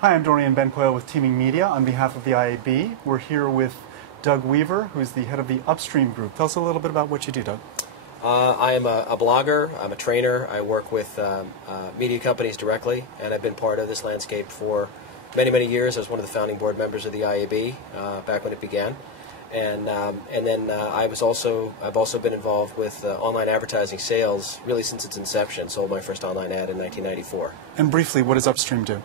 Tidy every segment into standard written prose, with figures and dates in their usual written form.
Hi, I'm Dorian Bencoil with Teaming Media on behalf of the IAB. We're here with Doug Weaver, who's the head of the Upstream group. Tell us a little bit about what you do, Doug. I am a blogger, I'm a trainer, I work with media companies directly, and I've been part of this landscape for many, many years. I was one of the founding board members of the IAB back when it began. And then I've also been involved with online advertising sales really since its inception. Sold my first online ad in 1994. And briefly, what does Upstream do?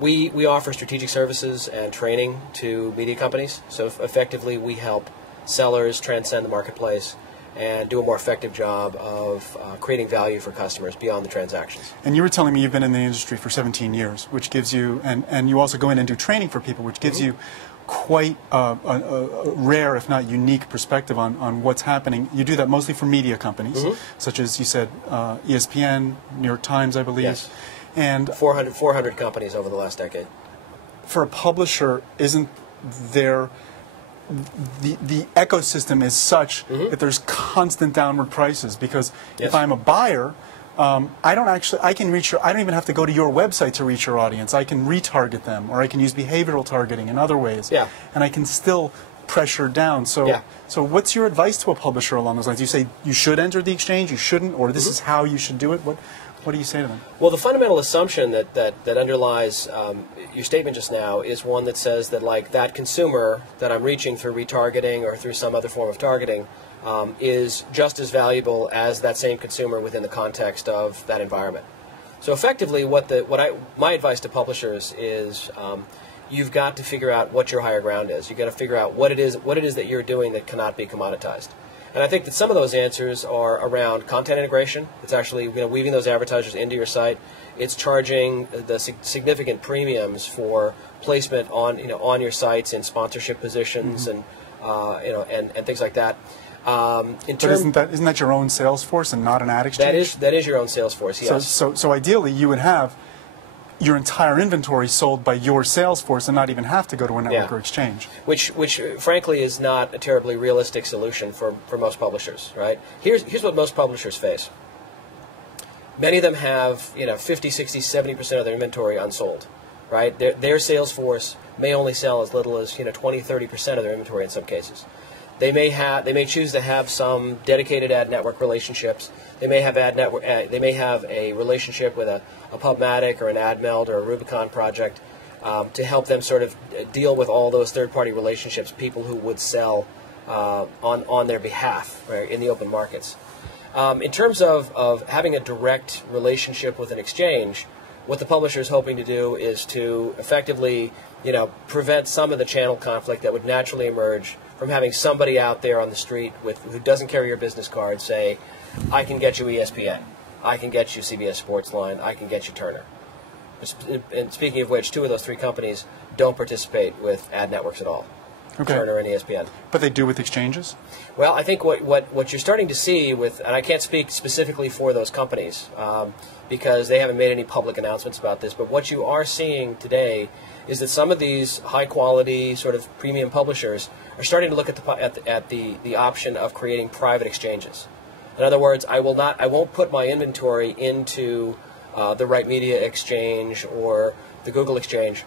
We offer strategic services and training to media companies. So effectively, we help sellers transcend the marketplace and do a more effective job of creating value for customers beyond the transactions. And you were telling me you've been in the industry for 17 years, which gives you, and you also go in and do training for people, which gives you quite a rare, if not unique, perspective on what's happening. You do that mostly for media companies, such as you said, ESPN, New York Times, I believe. Yes. And 400 companies over the last decade. For a publisher, isn't there the ecosystem is such that there's constant downward prices? Because if I'm a buyer, I don't even have to go to your website to reach your audience. I can retarget them, or I can use behavioral targeting in other ways. Yeah. And I can still pressure down. So, so what's your advice to a publisher along those lines? You say you should enter the exchange, you shouldn't, or this is how you should do it? What do you say to them? Well, the fundamental assumption that underlies your statement just now is one that says that, like, that consumer that I'm reaching through retargeting or through some other form of targeting is just as valuable as that same consumer within the context of that environment. So effectively, my advice to publishers is you've got to figure out what your higher ground is. You've got to figure out what it is that you're doing that cannot be commoditized. And I think that some of those answers are around content integration. It's actually weaving those advertisers into your site. It's charging the significant premiums for placement on your sites in sponsorship positions and things like that. But isn't that your own sales force and not an ad exchange? That is your own sales force. Yes. So ideally, you would have your entire inventory sold by your sales force and not even have to go to a network or exchange. Which frankly is not a terribly realistic solution for most publishers, right? Here's what most publishers face. Many of them have 50, 60, 70% of their inventory unsold, right? Their sales force may only sell as little as 20, 30% of their inventory in some cases. They may choose to have some dedicated ad network relationships. They may have They may have a relationship with a Pubmatic or an AdMeld or a Rubicon project to help them sort of deal with all those third-party relationships, people who would sell on their behalf, right, in the open markets. In terms of having a direct relationship with an exchange, what the publisher is hoping to do is to effectively, prevent some of the channel conflict that would naturally emerge from having somebody out there on the street who doesn't carry your business card say, I can get you ESPN, I can get you CBS Sportsline, I can get you Turner. And speaking of which, two of those three companies don't participate with ad networks at all. Okay. Turner and ESPN. But they do with exchanges? Well, I think what you're starting to see with, and I can't speak specifically for those companies because they haven't made any public announcements about this, but what you are seeing today is that some of these high-quality sort of premium publishers are starting to look at the option of creating private exchanges. In other words, I won't put my inventory into the Right Media exchange or the Google exchange.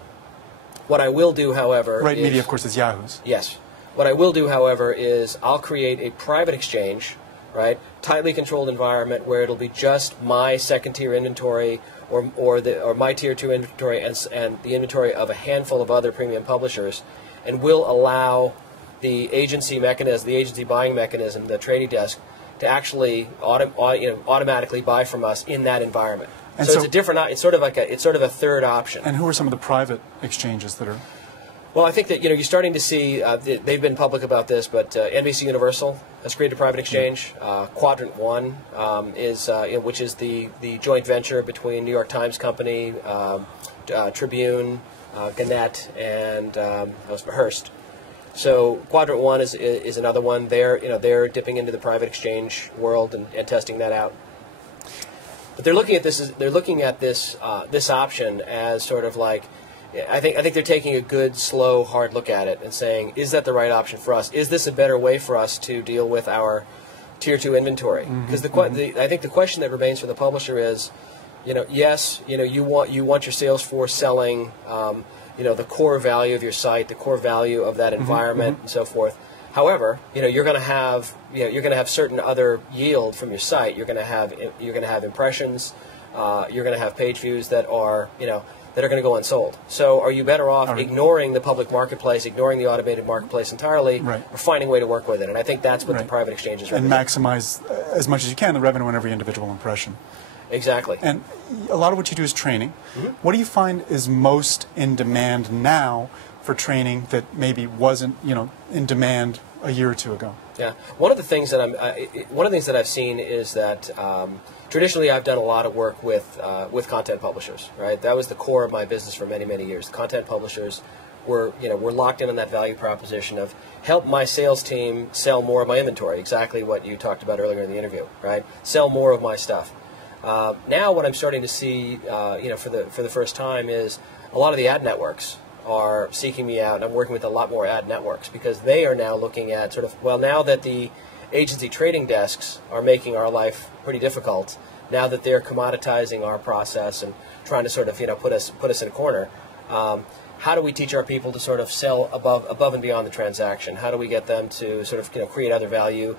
What I will do, however, Right Media, of course, is Yahoo's. Yes. What I will do, however, is I'll create a private exchange, right, tightly controlled environment where it'll be just my second-tier inventory or my tier 2 inventory and the inventory of a handful of other premium publishers, and will allow the agency mechanism, the agency buying mechanism, the trading desk, to actually automatically buy from us in that environment. And so it's a different. It's sort of a third option. And who are some of the private exchanges that are? Well, I think that you're starting to see. They've been public about this, but NBC Universal has created a private exchange. Quadrant One is which is the joint venture between New York Times Company, Tribune, Gannett, and Hearst. So Quadrant One is another one. They're dipping into the private exchange world and testing that out. But they're looking at this this option as sort of like, I think they're taking a good, slow, hard look at it and saying, is that the right option for us? Is this a better way for us to deal with our tier 2 inventory? Because I think the question that remains for the publisher is, Yes, you want your sales force selling, the core value of your site, the core value of that environment, and so forth. However, you're going to have certain other yield from your site. You're going to have impressions. You're going to have page views that are going to go unsold. So, are you better off ignoring the public marketplace, ignoring the automated marketplace entirely, or finding a way to work with it? And I think that's what the private exchanges and maximize as much as you can the revenue on every individual impression. Exactly. And a lot of what you do is training. What do you find is most in demand now for training that maybe wasn't, in demand a year or two ago? Yeah, one of the things that I've seen is that traditionally I've done a lot of work with content publishers. Right, that was the core of my business for many, many years. Content publishers were locked in on that value proposition of help my sales team sell more of my inventory. Exactly what you talked about earlier in the interview. Right, sell more of my stuff. Now, what I'm starting to see, for the first time, is a lot of the ad networks are seeking me out. I'm working with a lot more ad networks because they are now looking at now that the agency trading desks are making our life pretty difficult, now that they're commoditizing our process and trying to put us in a corner. How do we teach our people to sell above and beyond the transaction? How do we get them to create other value?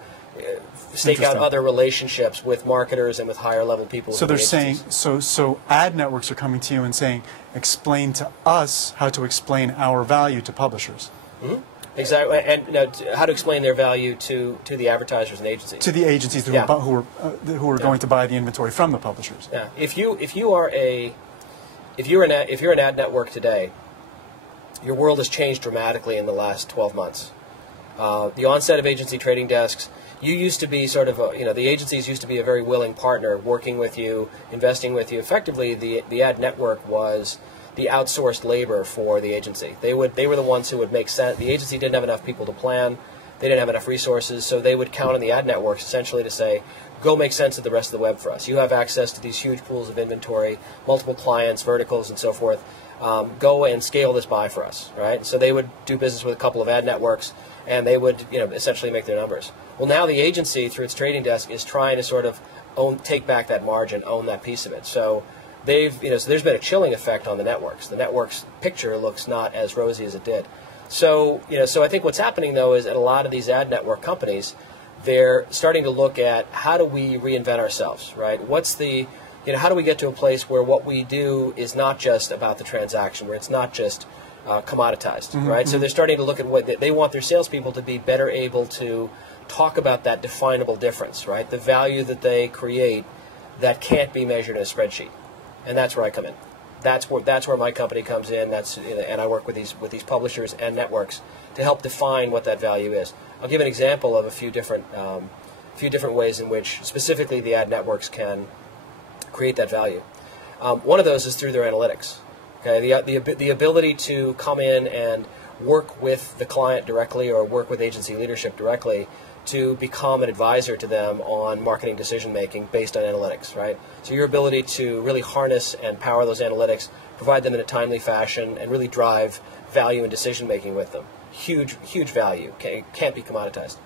Stake out other relationships with marketers and with higher level people. So they're saying, so ad networks are coming to you and saying, explain to us how to explain our value to publishers. Exactly, and how to explain their value to the advertisers and agencies. To the agencies who are going to buy the inventory from the publishers. Yeah, if you're an ad network today, your world has changed dramatically in the last 12 months. The onset of agency trading desks. You used to be the agencies used to be a very willing partner, working with you, investing with you. Effectively, the ad network was the outsourced labor for the agency. They were the ones who would make sense. The agency didn't have enough people to plan. They didn't have enough resources, so they would count on the ad networks essentially to say, go make sense of the rest of the web for us. You have access to these huge pools of inventory, multiple clients, verticals, and so forth. Go and scale this buy for us, right? So they would do business with a couple of ad networks, and they would, essentially make their numbers. Well, now the agency, through its trading desk, is trying to take back that margin, own that piece of it. So so there's been a chilling effect on the networks. The networks picture looks not as rosy as it did. So, so I think what's happening though is at a lot of these ad network companies, they're starting to look at how do we reinvent ourselves, right? How do we get to a place where what we do is not just about the transaction, where it's not just commoditized, right? So they're starting to look at what they want their salespeople to be better able to talk about that definable difference, right? The value that they create that can't be measured in a spreadsheet, and that's where I come in. That's where my company comes in. And I work with these publishers and networks to help define what that value is. I'll give an example of a few different ways in which specifically the ad networks can create that value. One of those is through their analytics. Okay, the ability to come in and work with the client directly or work with agency leadership directly to become an advisor to them on marketing decision making based on analytics, right? So your ability to really harness and power those analytics, provide them in a timely fashion, and really drive value in decision making with them. Huge value. Okay, can't be commoditized.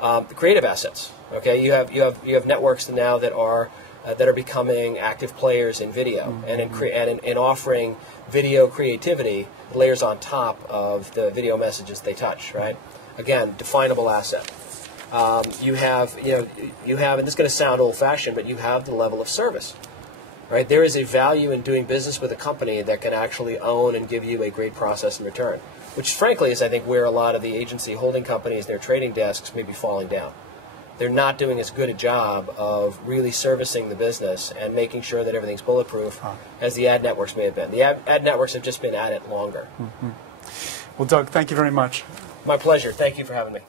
The creative assets. Okay, you have networks now that are becoming active players in video and in offering video creativity layers on top of the video messages they touch, right? Again, definable asset. You have, and this is going to sound old-fashioned, but you have the level of service, right? There is a value in doing business with a company that can actually own and give you a great process in return, which frankly is, I think, where a lot of the agency holding companies, their trading desks, may be falling down. They're not doing as good a job of really servicing the business and making sure that everything's bulletproof as the ad networks may have been. The ad networks have just been at it longer. Well, Doug, thank you very much. My pleasure. Thank you for having me.